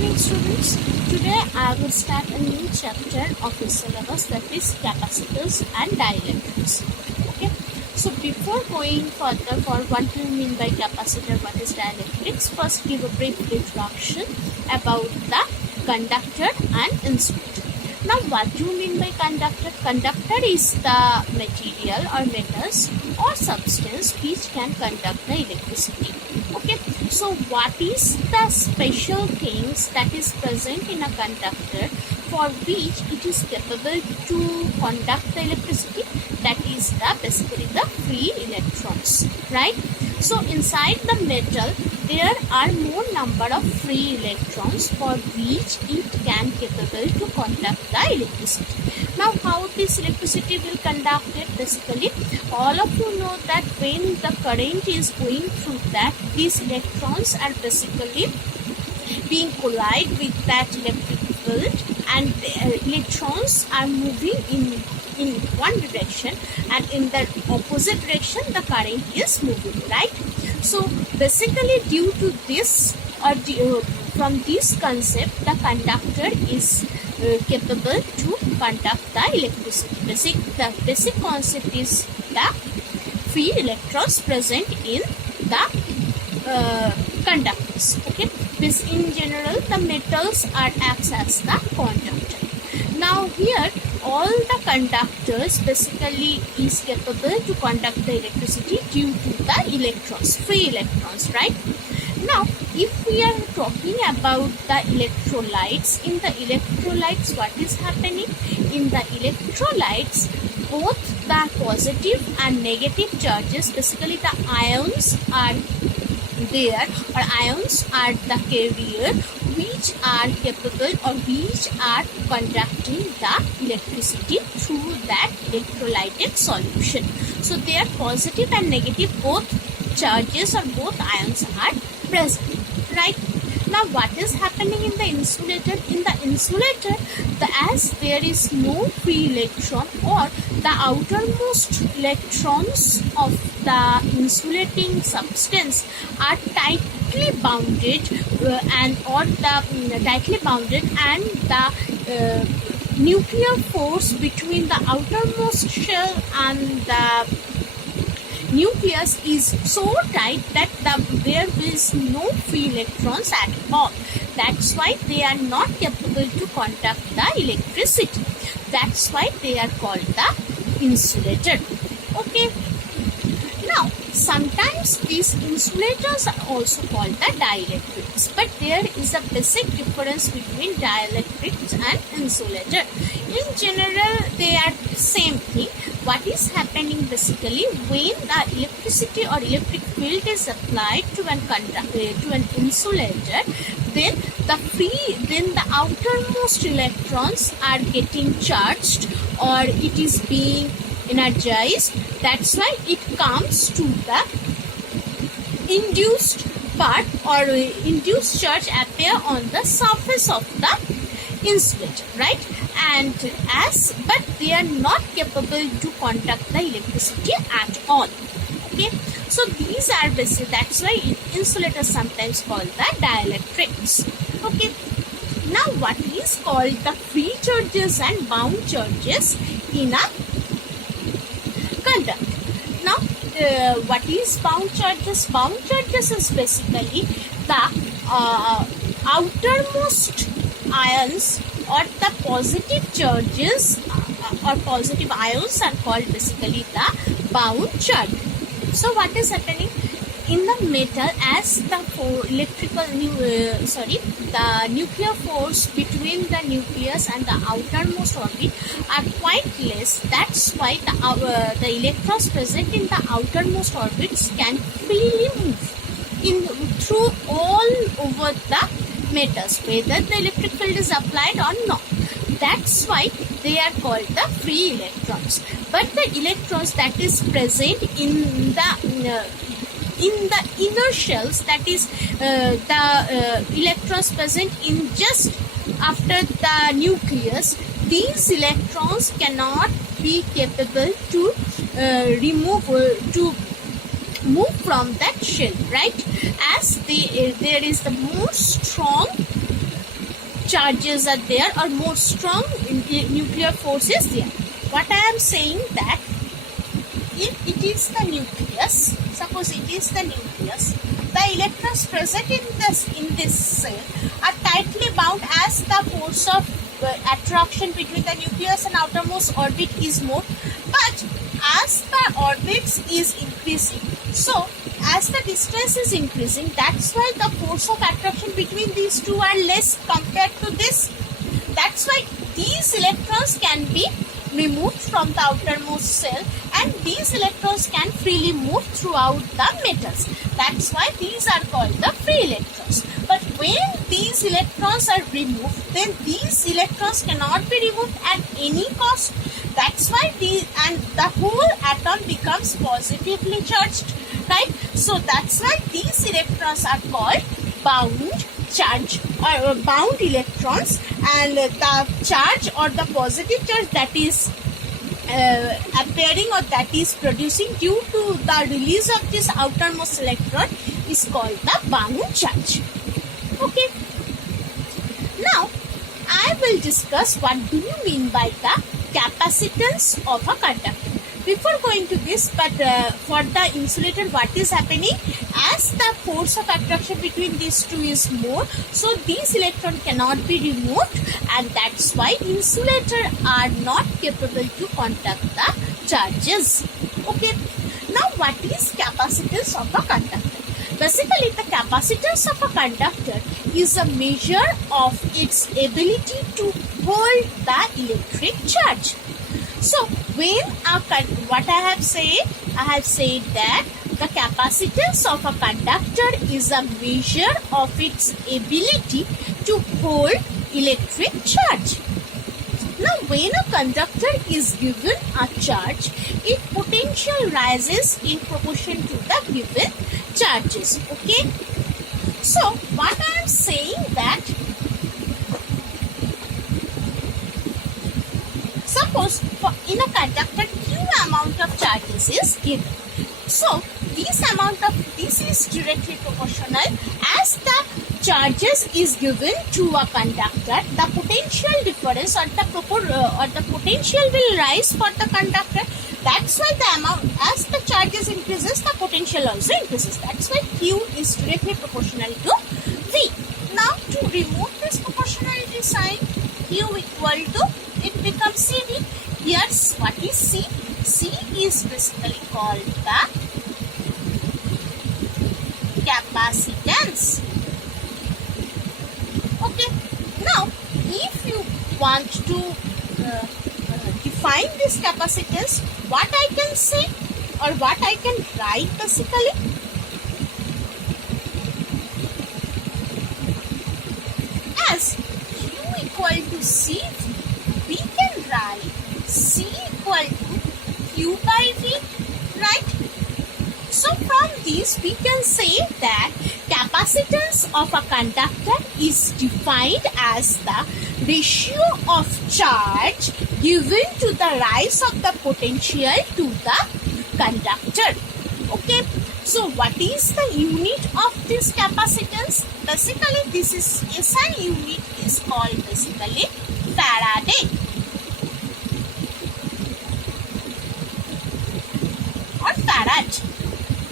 evening, students. Today I will start a new chapter of the syllabus, that is capacitors and dielectrics. Okay. So before going further for what do you mean by capacitor, what is dielectrics, first give a brief introduction about the conductor and insulator. Now what do you mean by conductor? Conductor is the material or metals or substance which can conduct the electricity. Okay, so what is the special things that is present in a conductor for which it is capable to conduct the electricity? That is basically the free electrons, right? So inside the metal there are more number of free electrons for which it can capable to conduct the electricity. Now how this electricity will conduct it? Basically all of you know that when the current is going through that, these electrons are basically being collide with that electric field, and the electrons are moving in one direction, and in the opposite direction the current is moving, right? So basically due to this or from this concept, the conductor is capable to conduct the electricity. The basic concept is the free electrons present in the conductors. Okay, this in general the metals are acts as the conductor. Now here all the conductors basically is capable to conduct the electricity due to the electrons, free electrons, right? Now if we are talking about the electrolytes, in the electrolytes what is happening? In the electrolytes both the positive and negative charges, basically the ions are there, or ions are the carrier which are capable or which are conducting the electricity through that electrolytic solution. So their positive and negative both charges or both ions are present, right? Now what is happening in the insulator? In the insulator, as there is no free electron, or the outermost electrons of the insulating substance are tightly bounded and the nuclear force between the outermost shell and the nucleus is so tight that there is no free electrons at all. That's why they are not capable to conduct the electricity. That's why they are called the insulator. Okay. Now sometimes these insulators are also called the dielectrics, but there is a basic difference between dielectrics and insulator. In general they are same thing. What is happening basically, when the electricity or electric field is applied to an insulator, then the outermost electrons are getting charged or it is being energized. That's why it comes to the induced part, or induced charge appear on the surface of the insulator, right? But they are not capable to conduct the electricity at all. Okay, so these are basic. That's why insulators sometimes called the dielectrics. Okay, now what is called the free charges and bound charges in a conductor? Now what is bound charges? Bound charges is basically the outermost ions or the positive charges or positive ions are called basically the bound charge. So what is happening in the metal, as the the nuclear force between the nucleus and the outermost orbit are quite less. That's why the electrons present in the outermost orbits can freely move through all over the metals, whether the electric field is applied or not. That's why they are called the free electrons. But the electrons that is present in the inner shells, that is the electrons present in just after the nucleus, these electrons cannot be capable to move from that shell, right? As there is the more strong charges are there, or more strong nuclear force is there. What I am saying that if it is the nucleus, suppose it is the nucleus, the electrons present in this cell are tightly bound as the force of attraction between the nucleus and outermost orbit is more. But as the orbits is increasing, so as the distance is increasing, that's why the force of attraction between these two are less compared to this. That's why these electrons can be removed from the outermost cell, and these electrons can freely move throughout the metals. That's why these are called the free electrons. But when these electrons are removed, then these electrons cannot be removed at any cost. That's why the whole atom becomes positively charged, right? So that's why these electrons are called bound charge or bound electrons, and the charge or the positive charge that is appearing or that is producing due to the release of this outermost electron is called the bound charge. Okay. Now I will discuss what do you mean by the capacitance of a conductor. Before going to this, but for the insulator, what is happening? As the force of attraction between these two is more, so these electrons cannot be removed, and that's why insulator are not capable to conduct the charges. Okay. Now what is capacitance of a conductor? Basically, the capacitance of a conductor is a measure of its ability to hold the electric charge. So, what I have said that the capacitance of a conductor is a measure of its ability to hold electric charge. Now, when a conductor is given a charge, its potential rises in proportion to the given charges. Okay. So, what I am saying that, suppose in a conductor Q amount of charges is given. So this is directly proportional. As the charges is given to a conductor, the potential difference or the potential will rise for the conductor. That's why the amount, as the charges increases, the potential also increases. That's why Q is directly proportional to V. Now to remove this proportionality sign, Q equal to, it becomes CV. Here's what is C. C is basically called the capacitance. Okay. Now, if you want to define this capacitance, what I can say or what I can write basically, as Q equal to C, we can write C equal to Q by V, right? So from this we can say that capacitance of a conductor is defined as the ratio of charge given to the rise of the potential to the conductor. Okay. So what is the unit of this capacitance? Basically this is SI unit is called basically Faraday or Farad.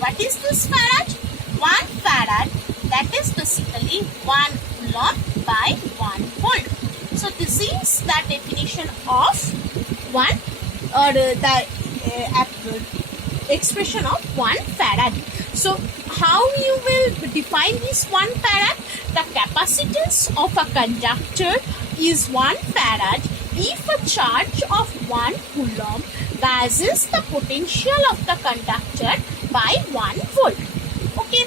What is this Farad? 1 Farad, that is basically 1 Coulomb by 1 volt. So this is the definition of one or the expression of 1 Farad. So how you will define this 1 Farad? The capacitance of a conductor is 1 Farad if a charge of 1 Coulomb raises the potential of the conductor by 1 volt. Okay.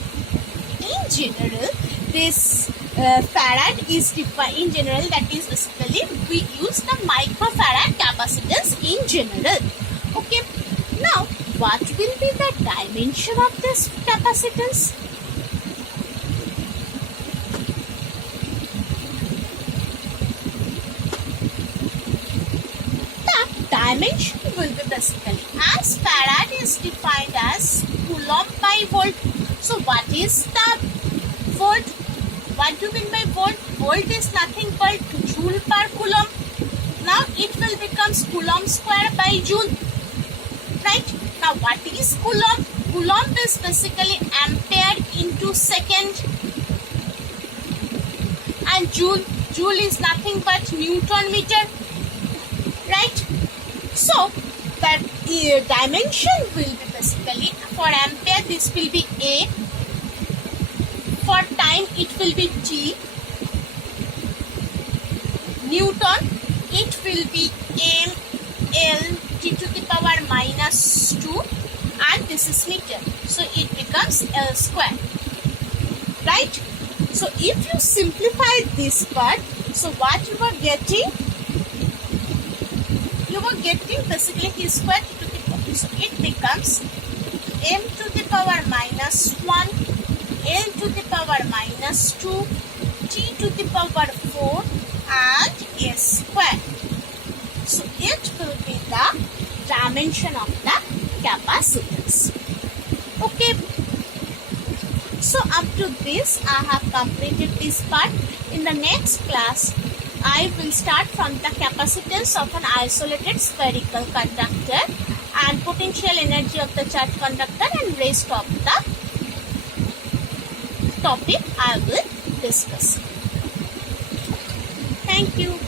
In general, this Farad is defined in general, that is basically we use the microfarad capacitance in general. Okay. Now, what will be the dimension of this capacitance? The dimension will be basically, as farad is defined as coulomb by volt. So what is the volt? What do you mean by volt? Volt is nothing but joule per coulomb. Now it will become coulomb square by joule. Right? Now what is coulomb? Coulomb is basically ampere into second. And joule is nothing but Newton meter. Right? So the dimension will be basically, for ampere this will be A. For time it will be T. Newton it will be M L T to the power minus 2, and this is meter. So it becomes L square. Right? So if you simplify this part, so what you are getting? You are getting basically T square T to the power. So it becomes M to the power minus 1, L to the power minus 2, T to the power 4, and S square. So it will be the dimension of the capacitance. Okay. So up to this I have completed this part. In the next class I will start from the capacitance of an isolated spherical conductor and potential energy of the charged conductor, and rest of the topic I will discuss. Thank you.